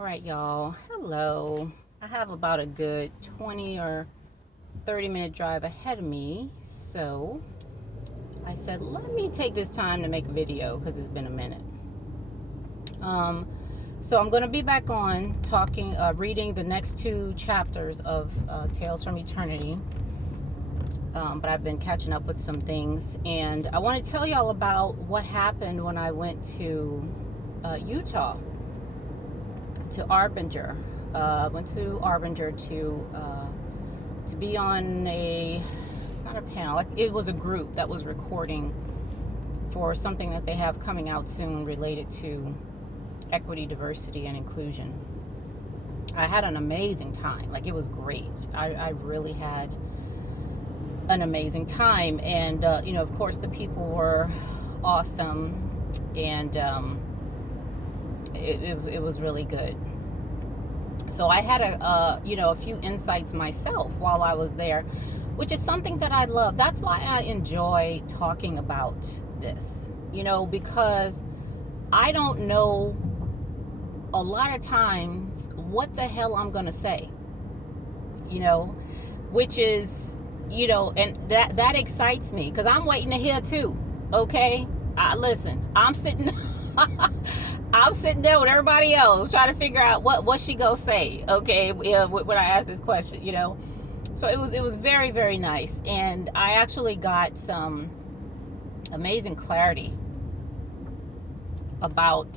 All right, y'all. Hello. I have about a good 20 or 30-minute drive ahead of me. So I said, let me take this time to make a video because it's been a minute. So I'm going to be back on talking, reading the next two chapters of Tales from Eternity. But I've been catching up with some things. And I want to tell y'all about what happened when I went to Utah. To Arbinger. Went to Arbinger to be on it's not a panel, it was a group that was recording for something that they have coming out soon related to equity, diversity, and inclusion. I had an amazing time. It was great. I really had an amazing time. And, of course, the people were awesome. And it was really good. So I had a few insights myself while I was there, which is something that I love. That's why I enjoy talking about this, because I don't know a lot of times what the hell I'm going to say, which is, and that excites me because I'm waiting to hear too. Okay. Listen, I'm sitting there with everybody else trying to figure out what she gonna say. Okay, when I ask this question, So it was very, very nice, and I actually got some amazing clarity about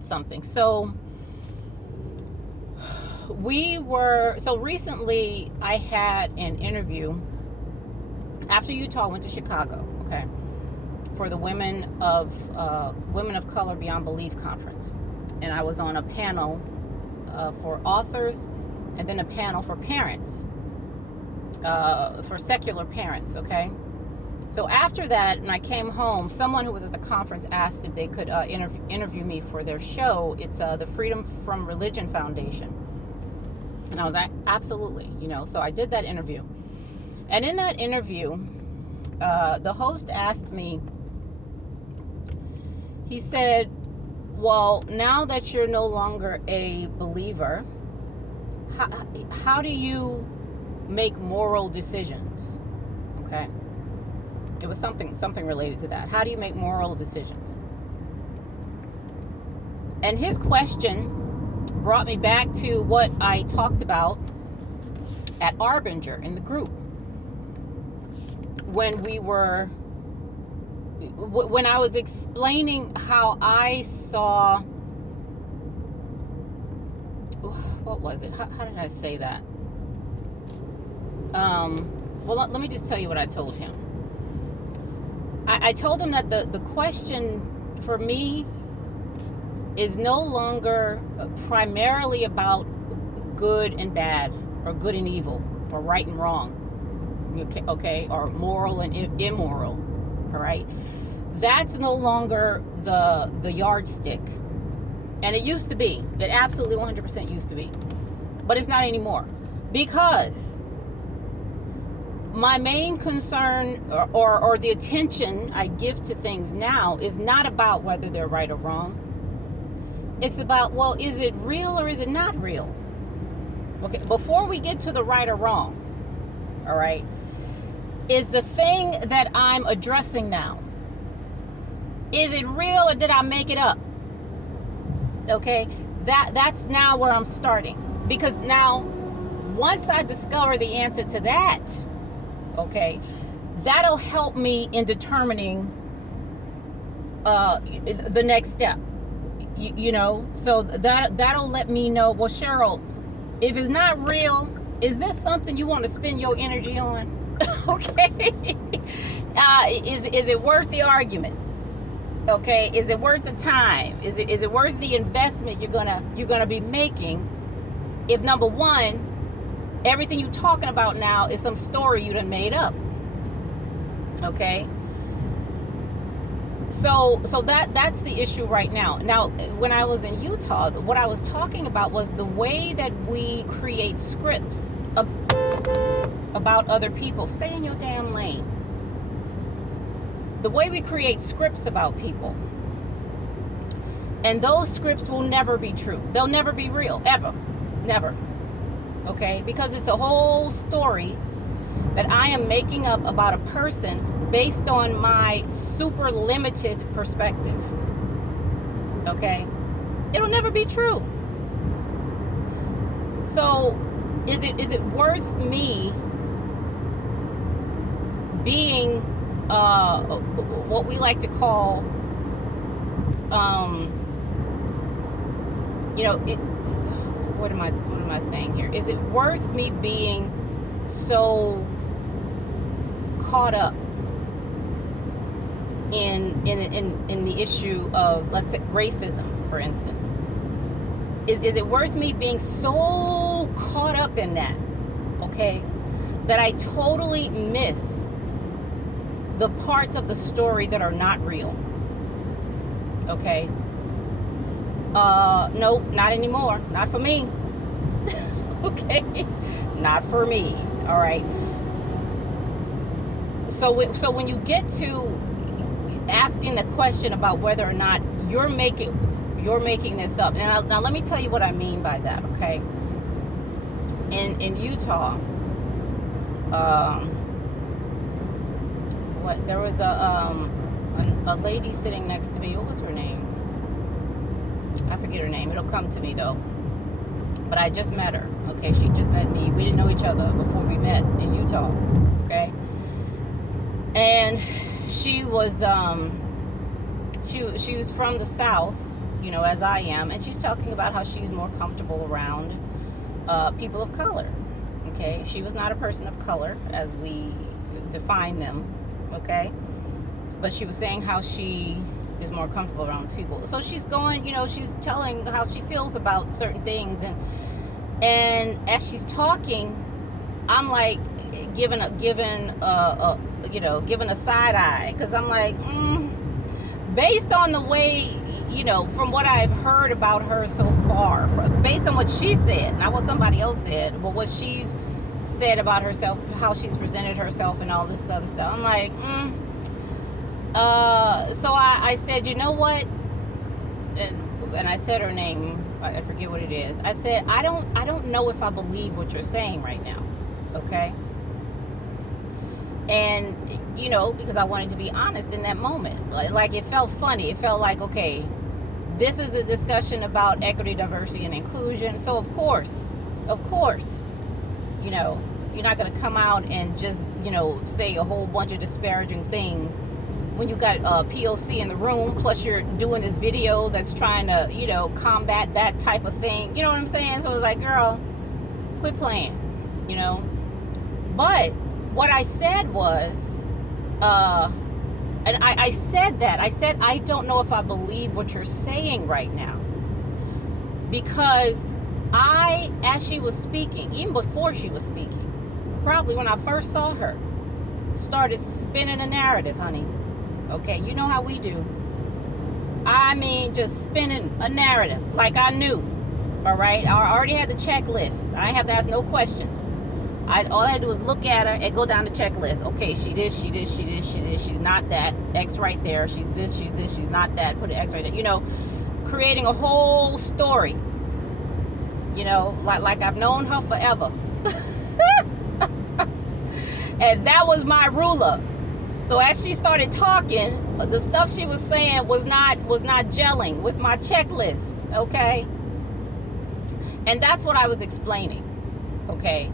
something. So recently I had an interview after Utah. I went to Chicago. Okay. For the Women of Color Beyond Belief conference, and I was on a panel for authors, and then a panel for parents, for secular parents. Okay, so after that, and I came home, someone who was at the conference asked if they could interview me for their show. It's the Freedom from Religion Foundation, and I was like, absolutely, So I did that interview, and in that interview, the host asked me. He said, well, now that you're no longer a believer, how do you make moral decisions? Okay. It was something related to that. How do you make moral decisions? And his question brought me back to what I talked about at Arbinger in the group. When I was explaining how I saw, what was it? How did I say that? Well, let me just tell you what I told him. I told him that the question for me is no longer primarily about good and bad, or good and evil, or right and wrong, okay, or moral and immoral, all right? That's no longer the yardstick. And it used to be. It absolutely 100% used to be. But it's not anymore. Because my main concern or the attention I give to things now is not about whether they're right or wrong. It's about, well, is it real or is it not real? Okay, before we get to the right or wrong, all right, is the thing that I'm addressing now, is it real or did I make it up? Okay, that's now where I'm starting. Because now, once I discover the answer to that, okay, that'll help me in determining the next step. So that'll let me know, well, Cheryl, if it's not real, is this something you want to spend your energy on? Okay. Is it worth the argument? Okay, is it worth the time? Is it worth the investment you're gonna be making? If number one, everything you're talking about now is some story you done made up. Okay. So that's the issue right now. Now, when I was in Utah, what I was talking about was the way that we create scripts about other people. Stay in your damn lane. The way we create scripts about people And those scripts will never be true. They'll never be real, ever. Never. Okay? Because it's a whole story that I am making up about a person based on my super limited perspective. Okay? It'll never be true. So, is it worth me being what we like to call what am I saying here? Is it worth me being so caught up in the issue of, let's say, racism, for instance? Is it worth me being so caught up in that, okay, that I totally miss the parts of the story that are not real? Okay? Nope, not anymore. Not for me. Okay? Not for me. All right? So when you get to asking the question about whether or not you're making this up, now let me tell you what I mean by that, okay? In Utah, there was a lady sitting next to me. What was her name? I forget her name. It'll come to me though. But I just met her. Okay, she just met me. We didn't know each other before we met in Utah. Okay, and she was she was from the South, as I am, and she's talking about how she's more comfortable around people of color. Okay, she was not a person of color as we define them. Okay, but she was saying how she is more comfortable around these people. So she's going, she's telling how she feels about certain things, and as she's talking, I'm like giving a side eye, because I'm like, based on the way, from what I've heard about her so far, based on what she said, not what somebody else said, but what she's said about herself, how she's presented herself and all this other stuff, I'm like, so I said, you know what? And I said her name. I forget what it is. I said, I don't know if I believe what you're saying right now. Okay? And, because I wanted to be honest in that moment. Like it felt funny. It felt like, okay, this is a discussion about equity, diversity, and inclusion. So of course, you're not going to come out and just, say a whole bunch of disparaging things when you got POC in the room, plus you're doing this video that's trying to, combat that type of thing. You know what I'm saying? So it's like, girl, quit playing, But what I said was, and I said that. I said, I don't know if I believe what you're saying right now. Because as she was speaking, even before she was speaking, probably when I first saw her, started spinning a narrative, honey. Okay, you know how we do. I mean, just spinning a narrative like I knew. All right, I already had the checklist. I didn't have to ask no questions. All I had to do was look at her and go down the checklist. Okay, she this, she's not that. X right there. She's this, she's not that. Put an X right there. Creating a whole story. Like I've known her forever. And that was my ruler. So as she started talking, the stuff she was saying was not gelling with my checklist, okay? And that's what I was explaining, okay?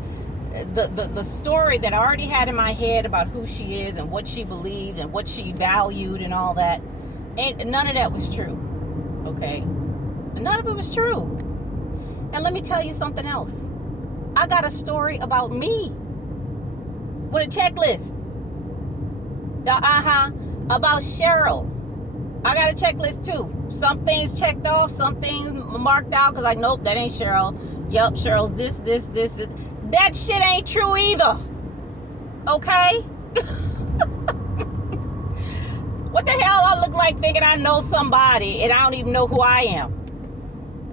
The story that I already had in my head about who she is and what she believed and what she valued and all that, none of that was true, okay? None of it was true. And let me tell you something else. I got a story about me with a checklist. About Cheryl. I got a checklist too. Some things checked off, some things marked out, because nope, that ain't Cheryl. Yup, Cheryl's this. That shit ain't true either. Okay? What the hell I look like thinking I know somebody and I don't even know who I am?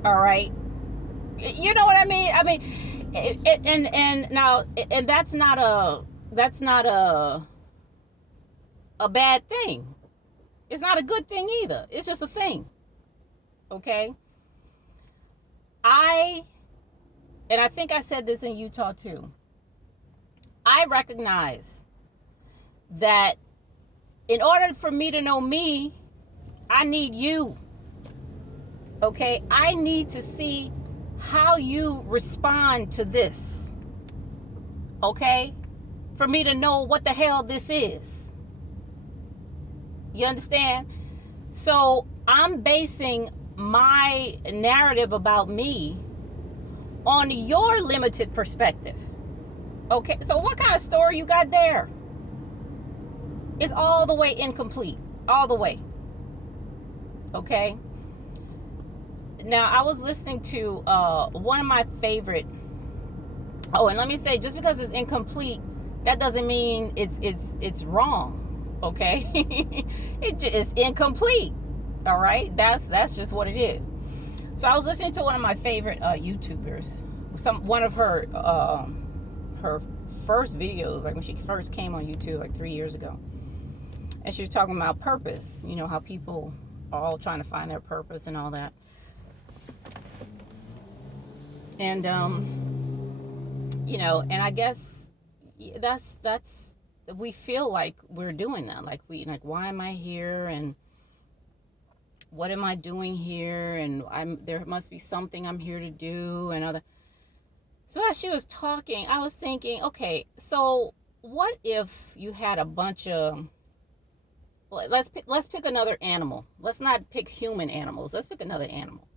All right? You know what I mean? I mean, and that's not a bad thing. It's not a good thing either. It's just a thing. Okay? And I think I said this in Utah too. I recognize that in order for me to know me, I need you. Okay? I need to see how you respond to this. Okay? For me to know what the hell this is. You understand? So I'm basing my narrative about me on your limited perspective. Okay, so what kind of story you got there? It's all the way incomplete. All the way. Okay? Now, I was listening to one of my favorite. Oh, and let me say, just because it's incomplete, that doesn't mean it's wrong. Okay? It's incomplete. All right? That's just what it is. So I was listening to one of my favorite YouTubers. One of her first videos, like when she first came on YouTube like 3 years ago. And she was talking about purpose, you know, how people are all trying to find their purpose and all that. And you know, and I guess that's we feel like we're doing that. Like why am I here, and what am I doing here, and there must be something I'm here to do, and other. So as she was talking, I was thinking, okay, so what if you had a bunch of, let's pick another animal. Let's not pick human animals. Let's pick another animal.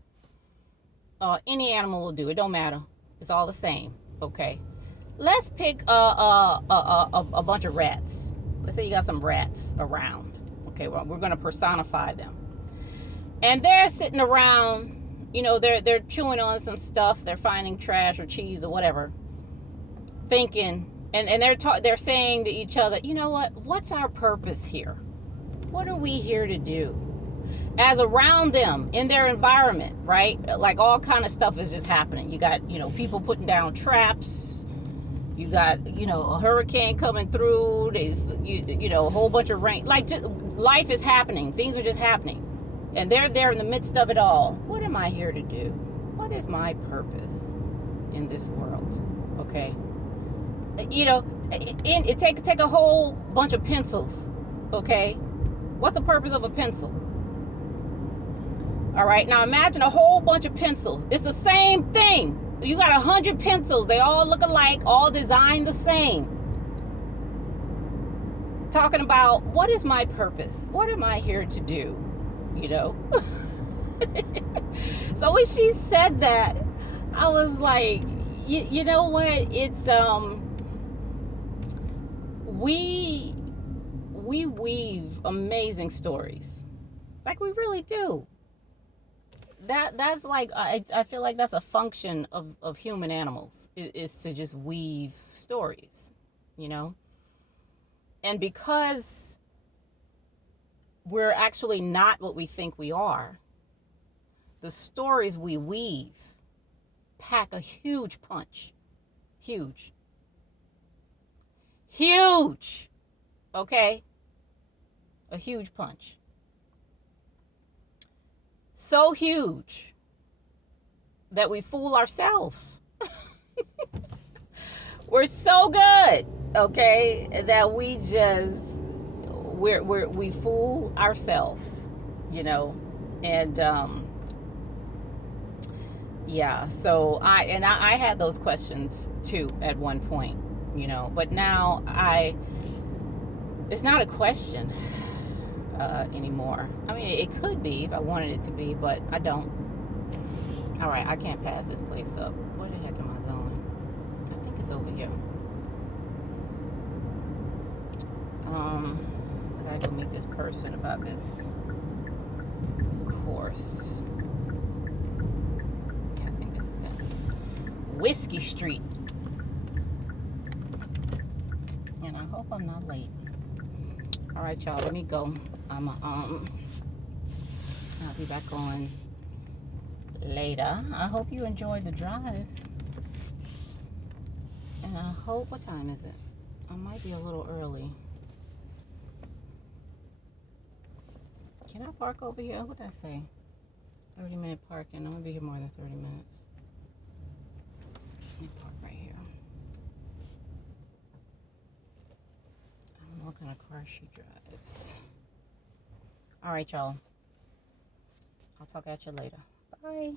Any animal will do. It don't matter. It's all the same. Okay. Let's pick a bunch of rats. Let's say you got some rats around. Okay, well, we're going to personify them. And they're sitting around, you know, they're chewing on some stuff. They're finding trash or cheese or whatever, thinking, and they're saying to each other, you know what? What's our purpose here? What are we here to do? As around them in their environment, right? Like all kind of stuff is just happening. You got, you know, people putting down traps. You got, you know, a hurricane coming through. There's, you know, a whole bunch of rain. Like, just, life is happening. Things are just happening. And they're there in the midst of it all. What am I here to do? What is my purpose in this world? Okay. You know, take a whole bunch of pencils. Okay. What's the purpose of a pencil? All right. Now imagine a whole bunch of pencils. It's the same thing. You got 100 pencils. They all look alike, all designed the same. Talking about, what is my purpose? What am I here to do? You know? So when she said that, I was like, you know what? It's, we weave amazing stories. Like, we really do. That's like, I feel like that's a function of human animals, is to just weave stories, you know? And because we're actually not what we think we are, the stories we weave pack a huge punch. Huge. Huge. Okay? A huge punch. So huge that we fool ourselves. We're so good, okay, that we just we fool ourselves, you know. And yeah, so I had those questions too at one point, you know, but now it's not a question anymore. I mean, it could be if I wanted it to be, but I don't. All right, I can't pass this place up. Where the heck am I going? I think it's over here. I gotta go meet this person about this course. Yeah, I think this is it. Whiskey Street. And I hope I'm not late. All right, y'all, let me go. I'll be back on later. I hope you enjoyed the drive. And I hope, what time is it? I might be a little early. Can I park over here? What did I say? 30-minute parking. I'm gonna be here more than 30 minutes. Let me park right here. I don't know what kind of car she drives. All right, y'all. I'll talk at you later. Bye.